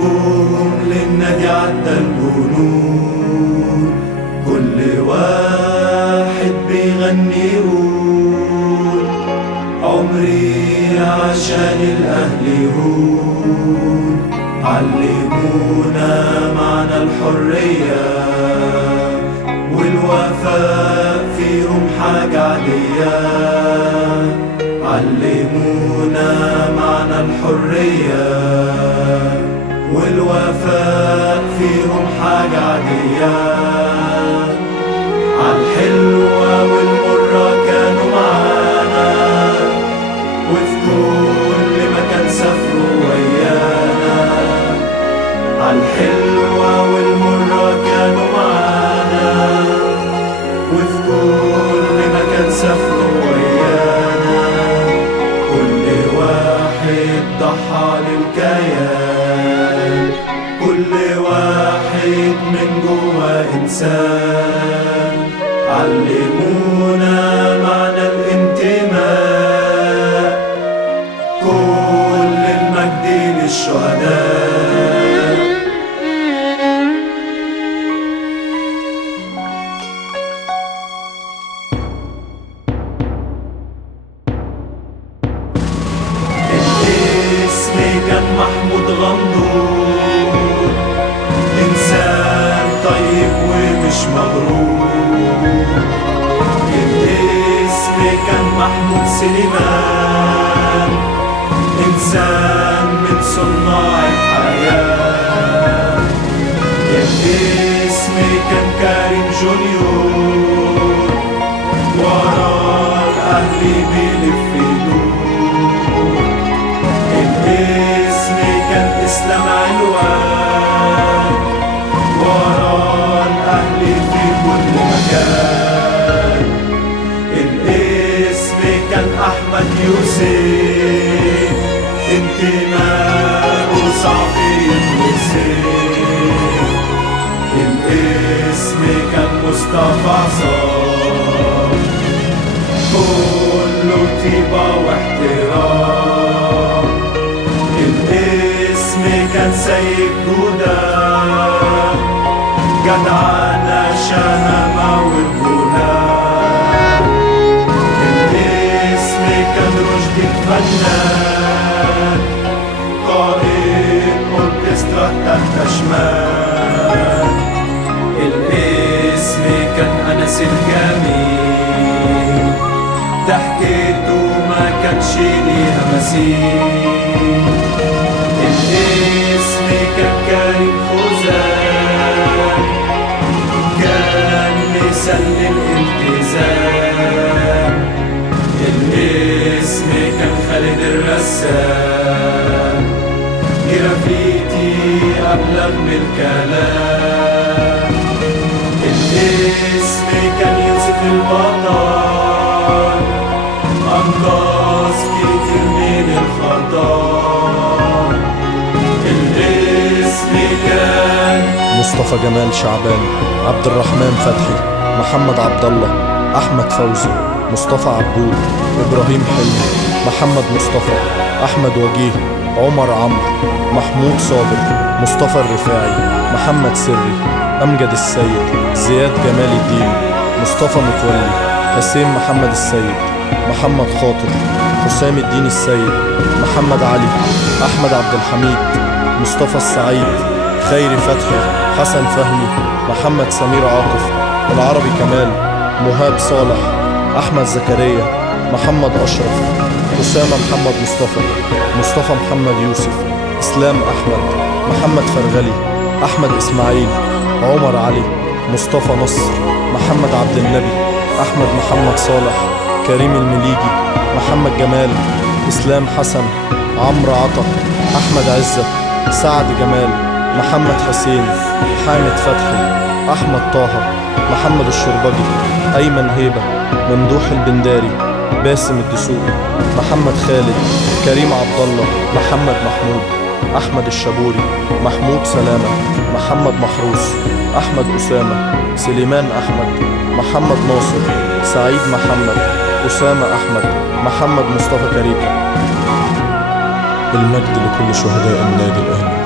قوم للنادي عدى الجنون، كل واحد بيغني يقول عمري عشان الأهل يهون. علمونا معنى الحرية والوفاء فيهم حاجة عادية. علمونا معنى الحرية والوفاء فيهم حاجة عادية. عالحلوة والمرة كانوا معانا، وفي كل مكان سافروا ويانا. عالحلوة والمرة كانوا معانا، وفي كل مكان سافروا ويانا. كل واحد ضحى للكيان، كل واحد من جوا إنسان. علمونا معنى الانتماء، كل المجد للشهداء. الاسم كان محمود غندور، إنسان طيب ومش مغرور. الاسم كان محمود سليمان، إنسان من صناع الحياة. الاسم كان كريم جونيور، ورا الأهل بيلف يدور. الاسم كان إسلام علوان، ورا الأهل في كل مكان. الاسم كان أحمد يوسف، انتماءه صعب يتوصف. الاسم كان مصطفى عصام، كله طيبة واحترام. الاسم كان سيد جودة، جدعنة شهامة ورجولة. الاسم كان رشدي الفنان، قائد أوركسترا تحت شمال. الاسم كان أنس الجميل، ضحكته ما كانش ليها مثيل. الاسم كان كريم فوزان، كان مثال للالتزام. الاسم كان خالد الرسام، جرافيتي أبلغ من الكلام. الاسم كان يوسف البطل، أنقذ كتير من الخطر. الاسم كان مصطفى جمال شعبان، عبد الرحمن فتحي، محمد عبد الله، أحمد فوزي، مصطفى عبود، إبراهيم حلمي، محمد مصطفى، أحمد وجيه، عمر عمرو، محمود صابر، مصطفى الرفاعي، محمد سري، أمجد السيد، زياد جمال الدين، مصطفى متولي، حسين محمد السيد، محمد خاطر، حسام الدين السيد، محمد علي، أحمد عبد الحميد، مصطفى السعيد، خيري فتحي، حسن فهمي، محمد سمير عاطف، العربي كمال، مهاب صالح، أحمد زكريا، محمد أشرف، أسامة محمد مصطفى، مصطفى محمد يوسف، إسلام أحمد، محمد فرغلي، أحمد إسماعيل، عمر علي، مصطفى نصر، محمد عبد النبي، أحمد محمد صالح، كريم المليجي، محمد جمال، إسلام حسن، عمرو عطا، أحمد عزت، سعد جمال، محمد حسين، حامد فتحي، أحمد طه، محمد الشربجي، أيمن هيبة، ممدوح البنداري، باسم الدسوقي، محمد خالد، كريم عبد الله، محمد محمود، أحمد الشابوري، محمود سلامة، محمد محروس، أحمد أسامة، سليمان أحمد، محمد ناصر، سعيد محمد، أسامة أحمد، محمد مصطفى كريكة. المجد لكل شهداء النادي الأهلي.